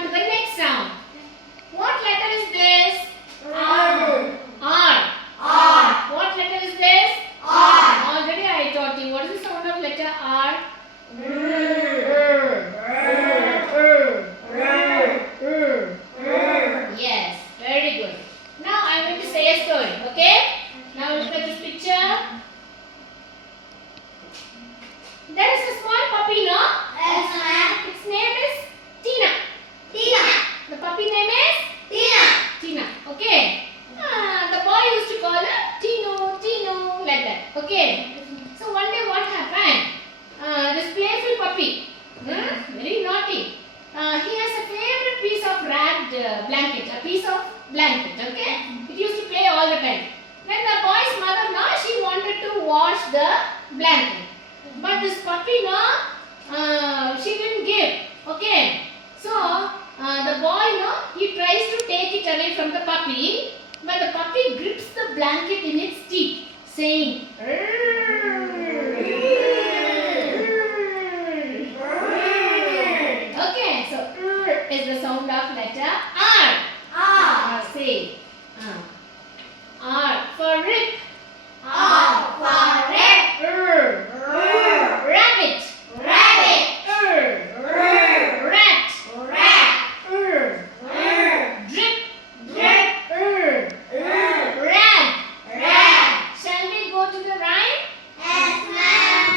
on to the next sound. What letter is this? R. R. R. What letter is this? R. Already I taught you. What is the sound of letter R? Yes, very good. Now I am going to say a story, okay? Now look at this picture. There is a small puppy, no? Yes, ma'am. Its name is Tina. Tina. The puppy name is Tina. Tina, okay? The boy used to call her Tino, Tino, like that, okay? So one day what happened? This playful puppy, very naughty. He has a favorite piece of wrapped blanket, okay? It used to play all the time. When the boy's mother, now she wanted to wash the blanket. But this puppy, no, she didn't give, okay? So, the boy, no, he tries to take it away from the puppy, but the puppy grips the blanket in its teeth, saying, okay, so is the sound of letter R. R. Say R for rip. R for red. Rabbit. Rabbit. Rat. Rat. Drip. Drip. Rag. Rag. Shall we go to the rhyme? Yes, ma'am.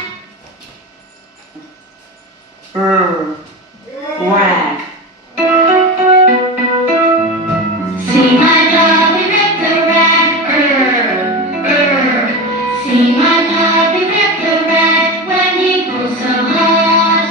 Wag. See my doggy rip the rag. See my doggy rip the rag when he pulls so hard.